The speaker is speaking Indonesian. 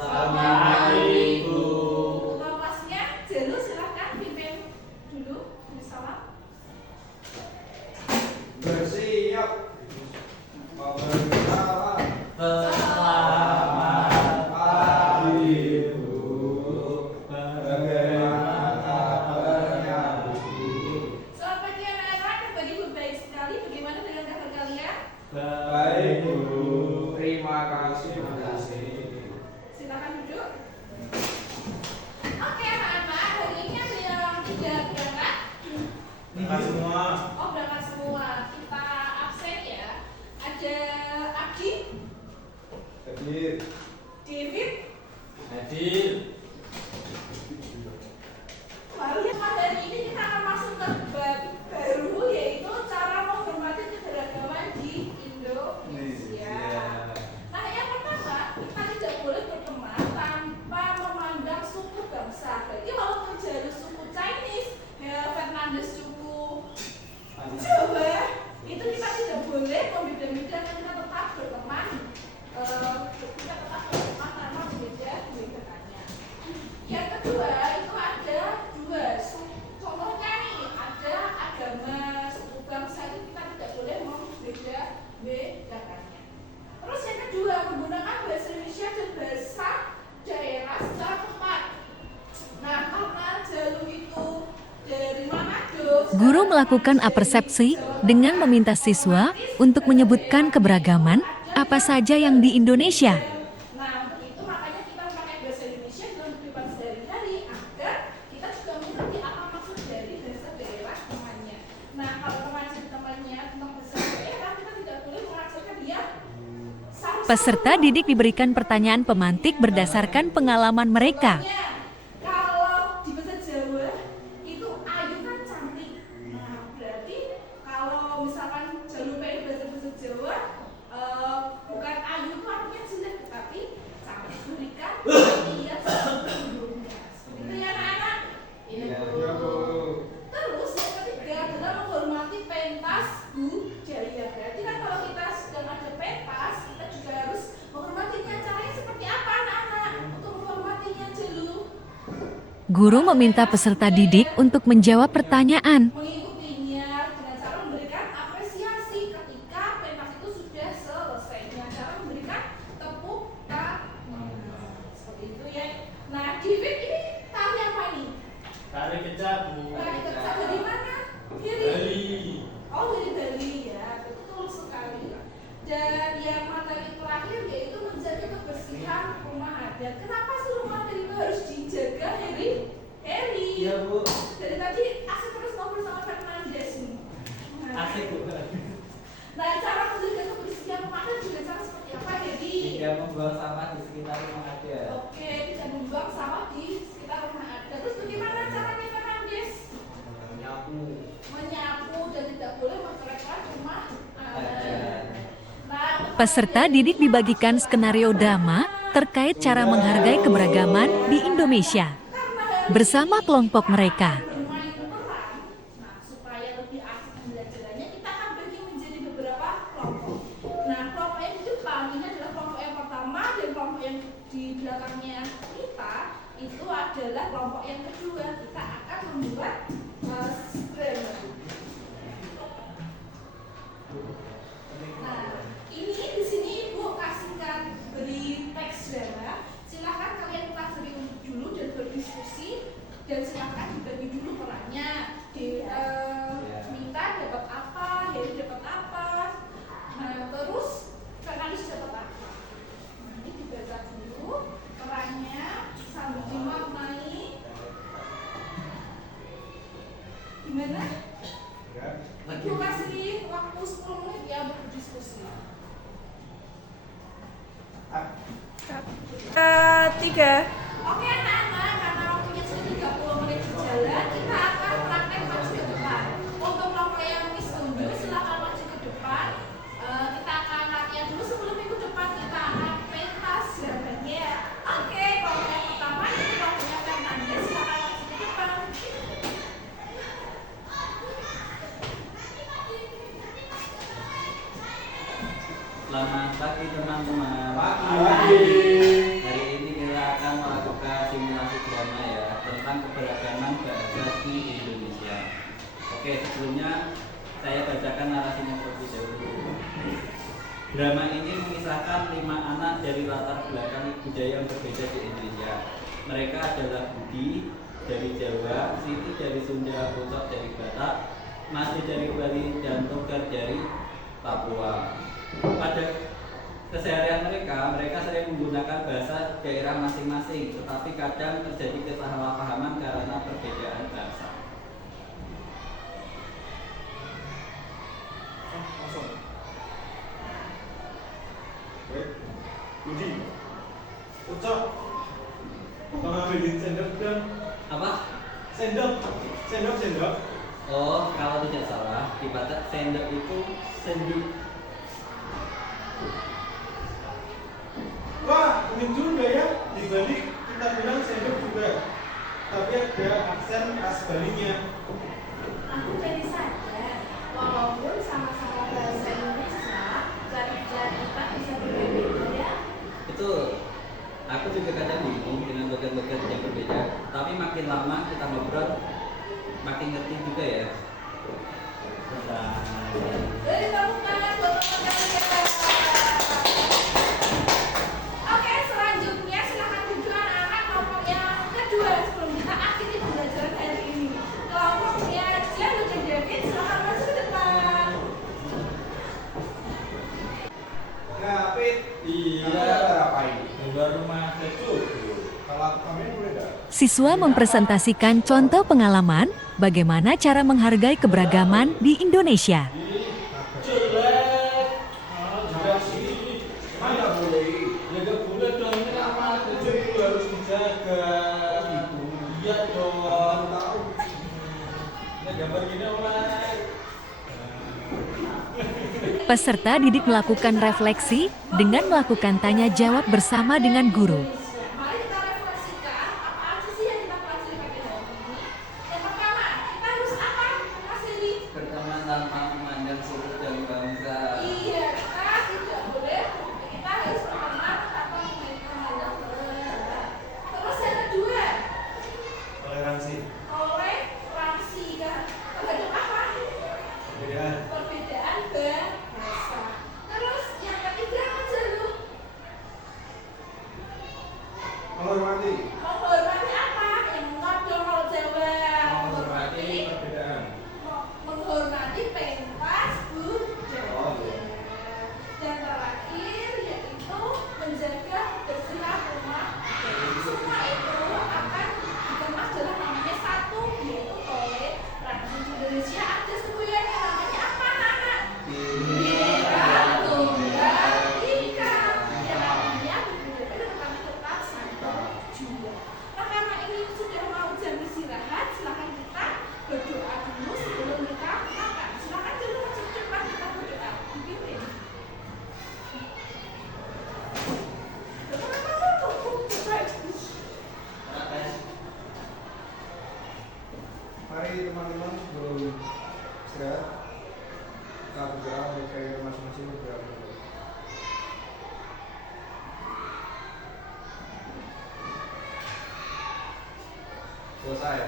Selamat pagi, Bu. Kelasnya, Jelu silahkan pimpin dulu. Salam. Bersiap. Selamat pagi, Bu. Bagaimana kabarnya, Bu? Selamat pagi anak-anak, berbagi Bu baik sekali. Bagaimana dengan kabar kalian? Baik, Bu. Terima kasih. Silakan duduk. Oke anak-anak, hari ini ada yang tidak berangkat. Berangkat semua. Oh, berangkat semua. Kita absen ya. Ada Abdi, Hadir. David, Hadir. Lalu hari ini kita akan masuk ke bab baru, yaitu cara menghormati keberagaman di Indonesia. Nah, yang pertama, kita tidak boleh berteman tanpa memandang suku bangsa. Berarti walaupun Jalu suku Chinese, Fernandes suku Jawa, itu kita tidak boleh membeda-bedakan, kita tetap berteman. Kita tetap berteman karena beda-bedanya. Yang kedua, itu ada dua contohnya nih, ada agama, suku bangsa, itu kita tidak boleh membeda-bedakannya. Terus yang kedua, menggunakan bahasa Indonesia dan bahasa daerah secara tepat. Nah, karena Jalu itu dari Manado, Guru melakukan apersepsi dengan meminta siswa untuk menyebutkan keberagaman apa saja yang di Indonesia. Nah, untuk itu makanya kita memakai bahasa Indonesia dalam kehidupan sehari-hari agar kita juga mengerti apa maksud dari bahasa daerah temannya. Nah, kalau temannya tentang bahasa daerah, kita tidak boleh mengajarkan dia saru-saru. Peserta didik diberikan pertanyaan pemantik berdasarkan pengalaman mereka. Kalau di bahasa Jawa itu ayu kan cantik. Nah, berarti kalau misalkan Jalu pengen bahasa Jawa, bukan ayu itu artinya jelek, tetapi cantik berikan iya sebelumnya. Seperti itu ya anak-anak. Iya, Bu. Terus yang ketiga adalah menghormati pentas budaya. Berarti kan kalau kita sedang ada pentas, kita juga harus menghormatinya. Caranya seperti apa anak-anak untuk menghormatinya, Jalu? Guru meminta peserta didik untuk menjawab pertanyaan. Mengikutinya dengan cara memberikan apresiasi ketika pentas itu sudah selesai, dengan cara memberikan tepuk tangan. Seperti itu ya. Nah, David ini tari apa nih? Tari kecap, Bu. Tari kecap dari mana? Bali. Oh, dari Bali ya. Betul sekali. Dan yang materi terakhir yaitu menjaga kebersihan rumah adat. Kenapa sih rumah adat itu harus dijaga, Harry? Iya, Bu. Dari tadi asik terus ngobrol sama Fernandes nih. Asik, Bu. Nah, cara menjaga kebersihan rumah adat juga cara seperti apa, Harry? Tidak membuang sampah di sekitar rumah adat. Oke, tidak membuang sampah di sekitar rumah adat. Terus bagaimana caranya Fernandes? Menyapu dan tidak boleh mencoretkan rumah adat. Nah, Peserta didik dibagikan skenario drama terkait cara menghargai keberagaman di Indonesia bersama kelompok mereka. bermain peran. Nah, supaya lebih asik pembelajarannya, kita akan bagi menjadi beberapa kelompok. Nah, kelompok yang di depan ini adalah kelompok yang pertama, dan kelompok yang di belakangnya kita itu adalah kelompok yang kedua. Kita akan membuat drama. Nah, ini di sini Ibu kasihkan beri teks drama. Silakan kalian pelajari dulu dan berdiskusi, dan silakan dibagi dulu perannya. Minta dapat apa, Heri dapat apa. Nah, terus Fernandes dapat apa. Nah, ini dibaca dulu perannya sambil dimaknai. Gimana? Ibu kasih waktu 10 menit ya berdiskusi. 3. Oke anak-anak, karena waktunya sudah 30 menit berjalan, kita akan praktek maju ke depan. Untuk kelompok yang Miss Undu, silakan maju ke depan. Kita akan latihan dulu sebelum minggu depan kita akan pentas gambarnya. Oke, kelompok yang pertama itu kelompoknya Fernandes, silakan maju ke depan. Selamat pagi teman-teman. Pagi. Hari ini kita Drama ini mengisahkan 5 anak dari latar belakang budaya yang berbeda di Indonesia. Mereka adalah Budi dari Jawa, Siti dari Sunda, Ucok dari Batak, Masih dari Bali, dan Togar dari Papua. Pada keseharian mereka sering menggunakan bahasa daerah masing-masing, tetapi kadang terjadi kesalahpahaman karena perbedaan bahasa. Langsung. Baik. Budi. Ucok. Tolong ambilin sendok dong. Apa? Sendok. Sendok. Oh, kalau tidak salah, di Batak sendok itu sendi. Wah, unik juga ya. Di Bali kita bilang sendok juga. Tapi ada aksen khas Balinya. Aku jadi sadar, walaupun sama-sama bahasa Indonesia, jari-jari kita bisa berbeda ya. Betul. Aku juga kadang bingung dengan logat-logat yang berbeda. Tapi makin lama kita ngobrol, makin ngerti juga ya. Beri tepuk tangan buat teman-teman kita. Oke, selanjutnya silakan duduk anak-anak kelompok yang kedua sebelum kita akhiri pembelajaran hari ini. Kelompoknya Jen dan David silakan masuk ke depan. Nah, Pit. Iya. Apa ini? Gambar rumah cucu. Kalau kami boleh enggak? Siswa mempresentasikan contoh pengalaman bagaimana cara menghargai keberagaman di Indonesia. Jelek. Juga sih. Mana boleh? Ya gak boleh dong, ini amanah cucu itu harus dijaga. Iya dong. Tahu. Ini gambar gini oleh. Peserta didik melakukan refleksi dengan melakukan tanya jawab bersama dengan guru. Mari kita refleksikan apa aja sih yang kita pelajari pada hari ini. Yang pertama, kita harus apa? Mas Heri? Berteman tanpa memandang suku dan bangsa. Iya, kita tidak boleh. Kita harus berteman tanpa memandang bangsa. Terus yang kedua, Toleransi. toleransi kan terhadap apa? Perbedaan. Perbedaan bahasa. Terus yang ketiga apa Jalu? Menghormati. Menghormati apa? Yang nodong kalau Jawa. Menghormati perbedaan. Menghormati pentas Oh, budaya. iya. Dan terakhir yaitu menjaga kebersihan rumah. Semua itu akan dikemas dalam namanya satu, yaitu toleransi. Di Indonesia ada semboyan yang namanya apa anak? Bhinneka Tunggal Ika. Yang namanya berbeda tetapi tetap satu jua. Nah, karena ini sudah mau jam istirahat, silakan kita berdoa dulu sebelum kita makan. Silakan dulu cepat kita berdoa. Dipimpin. Mari teman-teman sebelum istirahat kita berdoa untuk masing-masing berdoa. Selesai.